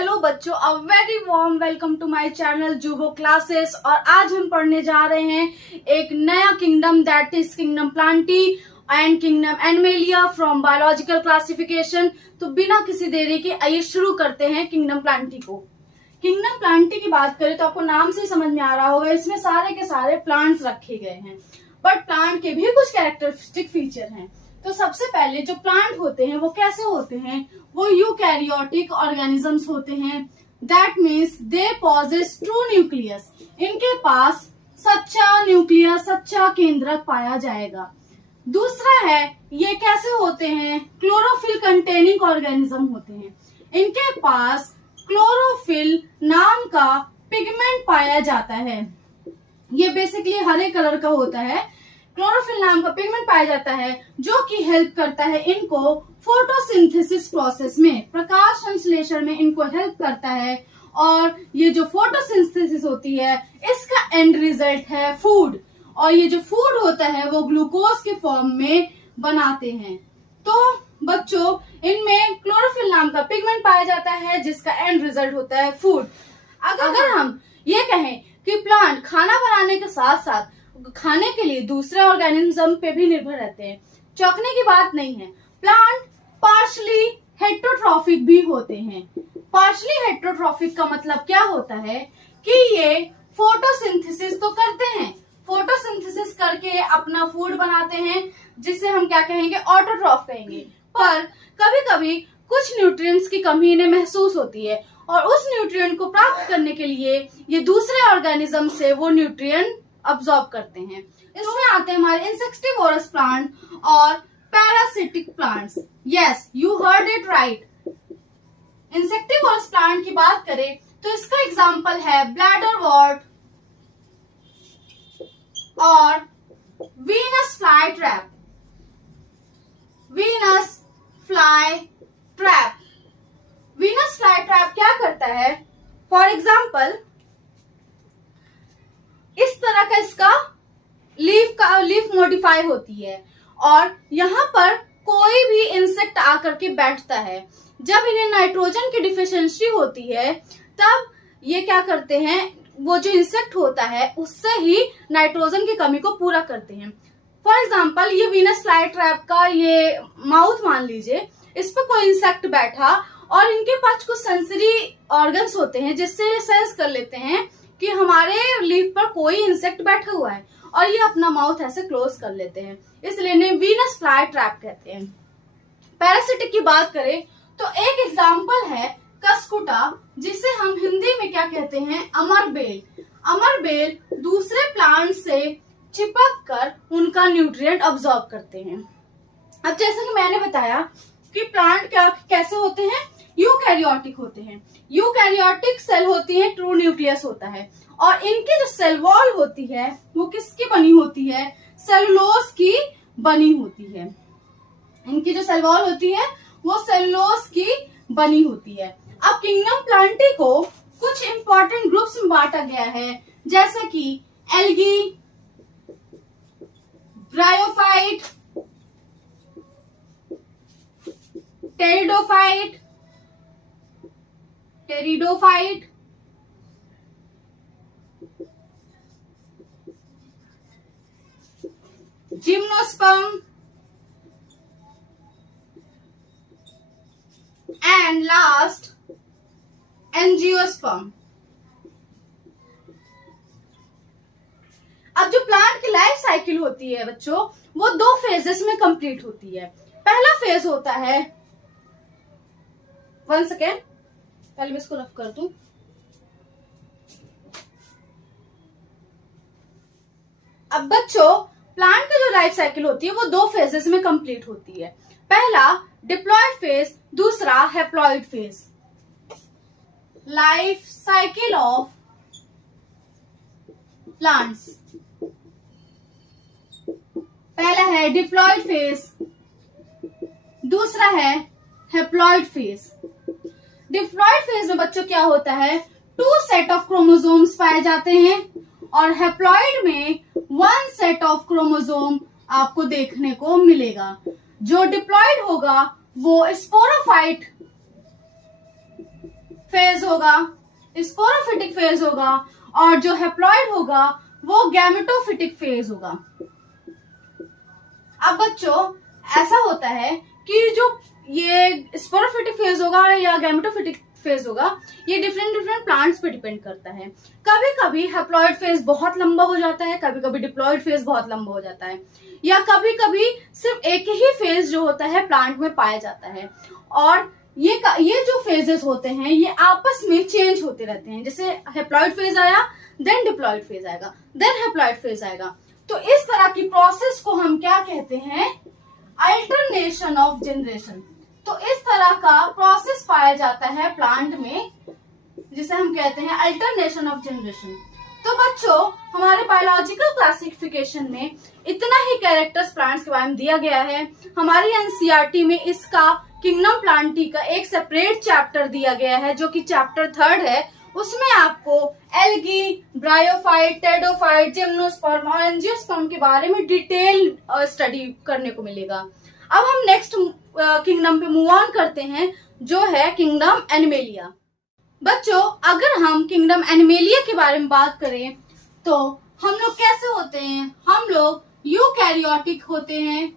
Hello बच्चों, a very warm welcome to my channel Zubo classes. और आज हम पढ़ने जा रहे हैं एक नया kingdom, that is kingdom Plantae and kingdom Animalia from biological classification. तो बिना किसी देरी के आइए शुरू करते हैं किंगडम प्लांटी को। किंगडम प्लांटी की बात करें तो आपको नाम से समझ में आ रहा होगा, इसमें सारे के सारे प्लांट्स रखे गए हैं, बट प्लांट के भी कुछ कैरेक्टरिस्टिक फीचर हैं। तो सबसे पहले जो प्लांट होते हैं वो कैसे होते हैं, वो यूकैरियोटिक ऑर्गेनिजम्स होते हैं। That means they possess true nucleus, इनके पास सच्चा न्यूक्लियस, सच्चा केंद्रक पाया जाएगा। दूसरा है, ये कैसे होते हैं, क्लोरोफिल कंटेनिंग ऑर्गेनिज्म होते हैं। इनके पास क्लोरोफिल नाम का पिगमेंट पाया जाता है। ये बेसिकली हरे कलर का होता है। क्लोरोफिल नाम का पिगमेंट पाया जाता है जो कि हेल्प करता है इनको फोटोसिंथेसिस प्रोसेस में, प्रकाश संश्लेषण में इनको हेल्प करता है। और ये जो फोटोसिंथेसिस होती है इसका एंड रिजल्ट है फूड, और ये जो फूड होता है वो ग्लूकोज के फॉर्म में बनाते हैं। तो बच्चों, इनमें क्लोरोफिल नाम का पिगमेंट पाया जाता है जिसका एंड रिजल्ट होता है फूड। अगर हम ये कहें कि प्लांट खाना बनाने के साथ साथ खाने के लिए दूसरे ऑर्गेनिज्म पे भी निर्भर रहते हैं, चौंकने की बात नहीं है। प्लांट पार्शली हेट्रोट्रॉफिक भी होते हैं। पार्शली हेट्रोट्रॉफिक का मतलब क्या होता है कि ये फोटोसिंथेसिस तो करते हैं, फोटोसिंथेसिस करके अपना फूड बनाते हैं जिसे हम क्या कहेंगे, ऑटोट्रॉफ कहेंगे। पर कभी कभी कुछ न्यूट्रिएंट्स की कमी इन्हें महसूस होती है और उस न्यूट्रिएंट को प्राप्त करने के लिए ये दूसरे ऑर्गेनिज्म से वो न्यूट्रिएंट अब्सॉर्ब करते हैं। इसमें आते हैं हमारे इंसेक्टिवोरस प्लांट और parasitic plants. Yes, you heard it right. Insectivorous plant की बात करें तो इसका एग्जांपल है ब्लैडरवॉर्ट और Venus fly trap. Venus fly trap, Venus fly trap क्या करता है, फॉर एग्जाम्पल इस तरह का इसका लीफ मॉडिफाई होती है और यहाँ पर कोई भी इंसेक्ट आकर के बैठता है। जब इन्हें नाइट्रोजन की डिफिशियंसी होती है तब ये क्या करते हैं, वो जो इंसेक्ट होता है उससे ही नाइट्रोजन की कमी को पूरा करते हैं। फॉर एग्जाम्पल ये वीनस फ्लाई ट्रैप का ये माउथ मान लीजिए, इस पर कोई इंसेक्ट बैठा और इनके पास कुछ सेंसरी ऑर्गन्स होते हैं जिससे ये सेंस कर लेते हैं कि हमारे लीफ पर कोई इंसेक्ट बैठा हुआ है और ये अपना माउथ ऐसे क्लोज कर लेते हैं, इसलिए इन्हें वीनस फ्लाई ट्रैप कहते हैं। पैरासिटिक की बात करें तो एक एग्जांपल है कसकुटा, जिसे हम हिंदी में क्या कहते हैं, अमरबेल। अमरबेल दूसरे प्लांट से चिपक कर उनका न्यूट्रिएंट अब्सॉर्ब करते हैं। अब जैसा कि मैंने बताया कि प्लांट क्या कैसे होते हैं, यूकैरियोटिक होते हैं। यूकैरियोटिक सेल होती है, ट्रू न्यूक्लियस होता है, और इनकी जो सेल वॉल होती है वो किसकी बनी होती है, सेलुलोज की बनी होती है। इनकी जो सेल वॉल होती है वो सेलुलोज की बनी होती है। अब किंगडम प्लांटी को कुछ इंपॉर्टेंट ग्रुप्स में बांटा गया है, जैसे कि algae, bryophyte, pteridophyte, gymnosperm and last angiosperm. अब जो प्लांट की लाइफ साइकिल होती है बच्चों, वो दो फेजेस में कंप्लीट होती है। पहला फेज होता है, 1 सेकेंड, पहले मैं इसको रफ कर दूं। अब बच्चों, प्लांट की जो लाइफ साइकिल होती है वो दो फेजेस में कंप्लीट होती है। पहला डिप्लॉयड फेज, दूसरा haploid phase. Life cycle of plants, पहला है डिप्लॉयड फेज, दूसरा है हैप्लॉयड फेज। डिप्लॉयड फेज में बच्चों क्या होता है, 2 सेट ऑफ क्रोमोसोम्स पाए जाते हैं और हैप्लॉयड में 1 सेट ऑफ क्रोमोसोम आपको देखने को मिलेगा। जो डिप्लॉयड होगा वो स्पोरोफाइट फेज होगा स्पोरोफिटिक फेज होगा, और जो हैप्लॉइड होगा वो गैमेटोफिटिक फेज होगा। अब बच्चों ऐसा होता है कि जो ये स्पोरोफिटिक फेज होगा या गैमेटोफिटिक फेज होगा, ये डिफरेंट प्लांट्स पे डिपेंड करता है। कभी कभी हैप्लॉइड फेज बहुत लंबा हो जाता है, कभी कभी डिप्लॉइड फेज बहुत लंबा हो जाता है, या कभी कभी सिर्फ एक ही फेज जो होता है प्लांट में पाया जाता है। और ये जो फेजेस होते हैं ये आपस में चेंज होते रहते हैं। जैसे हैप्लॉइड फेज आया, देन डिप्लॉइड फेज आएगा, देन हैप्लॉइड फेज आएगा। तो इस तरह की प्रोसेस को हम क्या कहते हैं? Alternation of generation. तो इस तरह का प्रोसेस पाया जाता है प्लांट में, जिसे हम कहते हैं अल्टरनेशन ऑफ जनरेशन। तो बच्चों हमारे बायोलॉजिकल क्लासिफिकेशन में इतना ही कैरेक्टर्स प्लांट्स के बारे में दिया गया है। हमारी एनसीईआरटी में इसका किंगडम प्लांटी का एक सेपरेट चैप्टर दिया गया है, जो कि चैप्टर 3 है। उसमें आपको एल्गी, ब्रायोफाइट, टेडोफाइट, जिम्नोस्पर्म और एंजियोस्पर्म के बारे में डिटेल स्टडी करने को मिलेगा। अब हम नेक्स्ट किंगडम पे मूव ऑन करते हैं, जो है किंगडम एनिमेलिया। बच्चों अगर हम किंगडम एनिमेलिया के बारे में बात करें तो हम लोग कैसे होते हैं? हम लोग यूकैरियोटिक होते हैं,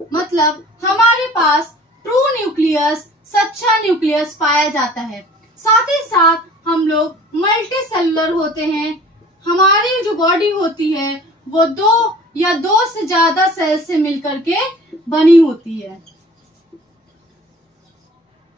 मतलब हमारे पास ट्रू न्यूक्लियस, सच्चा न्यूक्लियस पाया जाता है। साथ ही साथ हम लोग मल्टी सेलुलर होते हैं। हमारी जो बॉडी होती है वो 2 या 2 से ज्यादा सेल से मिलकर के बनी होती है।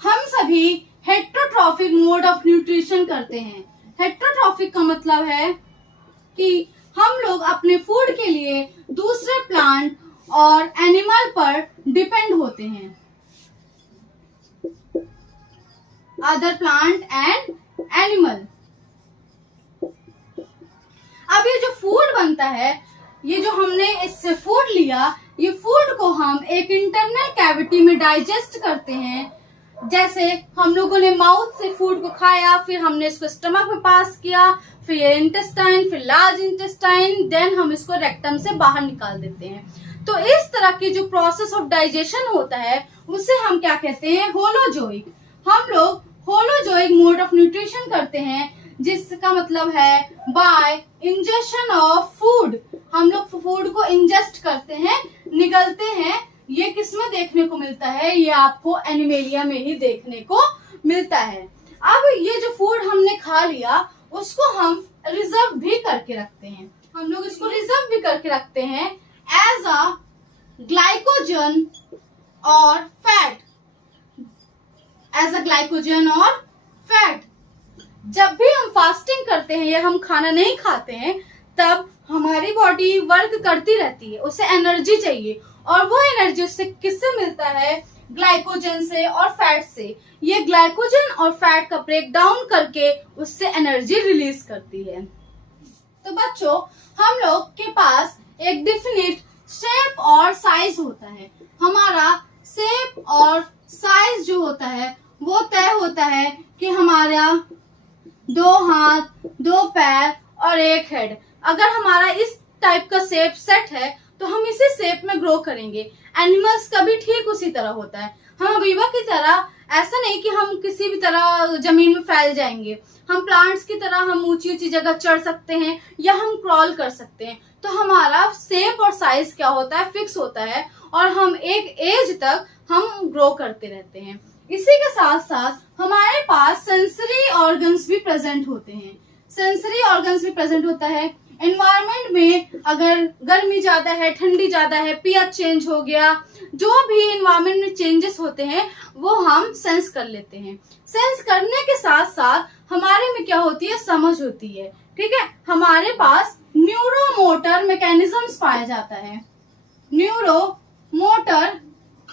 हम सभी हेटेरोट्रॉफिक मोड ऑफ न्यूट्रिशन करते हैं। हेटेरोट्रॉफिक का मतलब है कि हम लोग अपने फूड के लिए दूसरे प्लांट और एनिमल पर डिपेंड होते हैं, अदर प्लांट एंड एनिमल। अब ये जो फूड बनता है, ये जो हमने इससे फूड लिया, ये फूड को हम एक इंटरनल कैविटी में डाइजेस्ट करते हैं। जैसे हम लोगों ने माउथ से फूड को खाया, फिर हमने इसको स्टमक में पास किया, फिर इंटेस्टाइन, फिर लार्ज इंटेस्टाइन, देन हम इसको रेक्टम से बाहर निकाल देते हैं। तो इस तरह की जो प्रोसेस ऑफ डाइजेशन होता है उसे हम क्या कहते हैं? होलोजोइक। हम लोग होलोजोइक मोड ऑफ न्यूट्रिशन करते हैं, जिसका मतलब है बाय इंजेक्शन ऑफ फूड। हम लोग फूड को इंजेस्ट करते हैं, निगलते हैं। ये किसमें देखने को मिलता है? ये आपको एनिमेलिया में ही देखने को मिलता है। अब ये जो फूड हमने खा लिया उसको हम रिजर्व भी करके रखते हैं। हम लोग इसको रिजर्व भी करके रखते हैं एज अ ग्लाइकोजन और फैट, एज अ ग्लाइकोजन और फैट। जब भी हम फास्टिंग करते हैं या हम खाना नहीं खाते हैं तब हमारी बॉडी वर्क करती रहती है, उसे एनर्जी चाहिए, और वो एनर्जी उससे किससे मिलता है? ग्लाइकोजन से और फैट से। ये ग्लाइकोजन और फैट का ब्रेक डाउन करके उससे एनर्जी रिलीज करती है। तो बच्चों हम लोग के पास एक डिफिनिट शेप और साइज होता है। हमारा शेप और साइज जो होता है वो तय होता है कि हमारा 2 हाथ, 2 पैर और 1 हेड। अगर हमारा इस टाइप का शेप सेट है तो हम इसी शेप में ग्रो करेंगे। एनिमल्स का भी ठीक उसी तरह होता है। हम अमीबा की तरह ऐसा नहीं कि हम किसी भी तरह जमीन में फैल जाएंगे। हम प्लांट्स की तरह हम ऊंची ऊंची जगह चढ़ सकते हैं या हम क्रॉल कर सकते हैं। तो हमारा शेप और साइज क्या होता है? फिक्स होता है, और हम एक एज तक हम ग्रो करते रहते हैं। इसी के साथ साथ हमारे पास सेंसरी ऑर्गन्स भी प्रेजेंट होते हैं। सेंसरी ऑर्गन्स भी प्रेजेंट होता है। एनवायरनमेंट में अगर गर्मी ज्यादा है, ठंडी ज्यादा है, पीएच चेंज हो गया, जो भी एनवायरनमेंट में चेंजेस होते हैं वो हम सेंस कर लेते हैं। सेंस करने के साथ साथ हमारे में क्या होती है? समझ होती है। ठीक है, हमारे पास न्यूरोमोटर मैकेनिज्म्स पाया जाता है। न्यूरोमोटर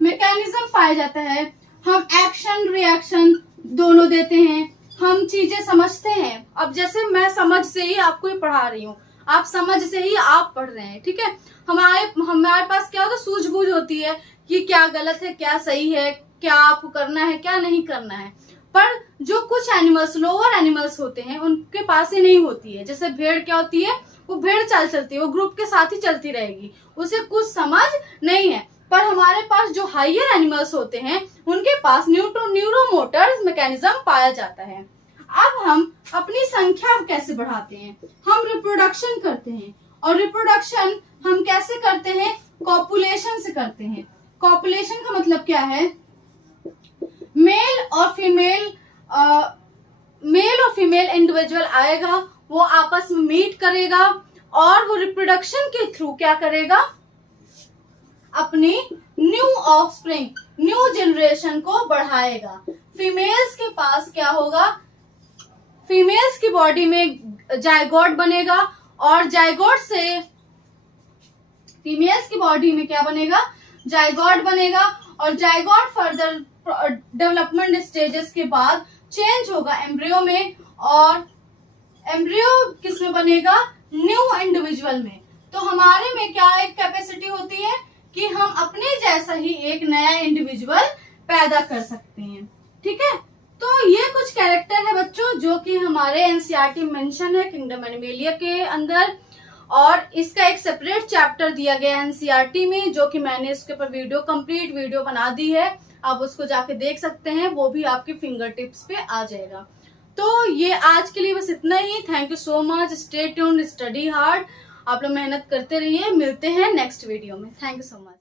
मैकेनिज्म पाया जाता है। हम एक्शन रिएक्शन दोनों देते हैं, हम चीजें समझते हैं। अब जैसे मैं समझ से ही आपको ही पढ़ा रही हूँ, आप समझ से ही आप पढ़ रहे हैं। ठीक है, हमारे पास क्या होता है? सूझबूझ होती है कि क्या गलत है, क्या सही है, क्या आपको करना है, क्या नहीं करना है। पर जो कुछ एनिमल्स, लोअर एनिमल्स होते हैं, उनके पास ही नहीं होती है। जैसे भेड़ क्या होती है? वो भेड़ चाल चलती है, वो ग्रुप के साथ ही चलती रहेगी, उसे कुछ समझ नहीं है। पर हमारे पास जो हायर एनिमल्स होते हैं उनके पास न्यूरोमोटर मैकेनिज्म पाया जाता है। अब हम अपनी संख्या कैसे बढ़ाते हैं? हम रिप्रोडक्शन करते हैं, और रिप्रोडक्शन हम कैसे करते हैं? कॉपुलेशन से करते हैं। कॉपुलेशन का मतलब क्या है? मेल और फीमेल इंडिविजुअल आएगा, वो आपस में मीट करेगा और वो रिप्रोडक्शन के थ्रू क्या करेगा? अपनी न्यू ऑफस्प्रिंग, न्यू जनरेशन को बढ़ाएगा। फीमेल्स के पास क्या होगा? फीमेल्स की बॉडी में जायगोट बनेगा, और जायगोट से फीमेल्स की बॉडी में क्या बनेगा? जायगोट बनेगा, और जायगोट फर्दर डेवलपमेंट स्टेजेस के बाद चेंज होगा एम्ब्रियो में, और एम्ब्रियो किस में बनेगा? न्यू इंडिविजुअल में। तो हमारे में क्या एक कैपेसिटी होती है कि हम अपने जैसा ही एक नया इंडिविजुअल पैदा कर सकते हैं। ठीक है, तो ये कुछ कैरेक्टर है बच्चों जो कि हमारे एनसीईआरटी मेंशन है किंगडम एनिमेलिया के अंदर, और इसका एक सेपरेट चैप्टर दिया गया एनसीईआरटी में, जो कि मैंने इसके ऊपर कंप्लीट वीडियो बना दी है। आप उसको जाके देख सकते हैं, वो भी आपके फिंगर टिप्स पे आ जाएगा। तो ये आज के लिए बस इतना ही। Thank you so much. Stay tuned, study hard. आप लोग मेहनत करते रहिए। मिलते हैं नेक्स्ट वीडियो में। Thank you so much.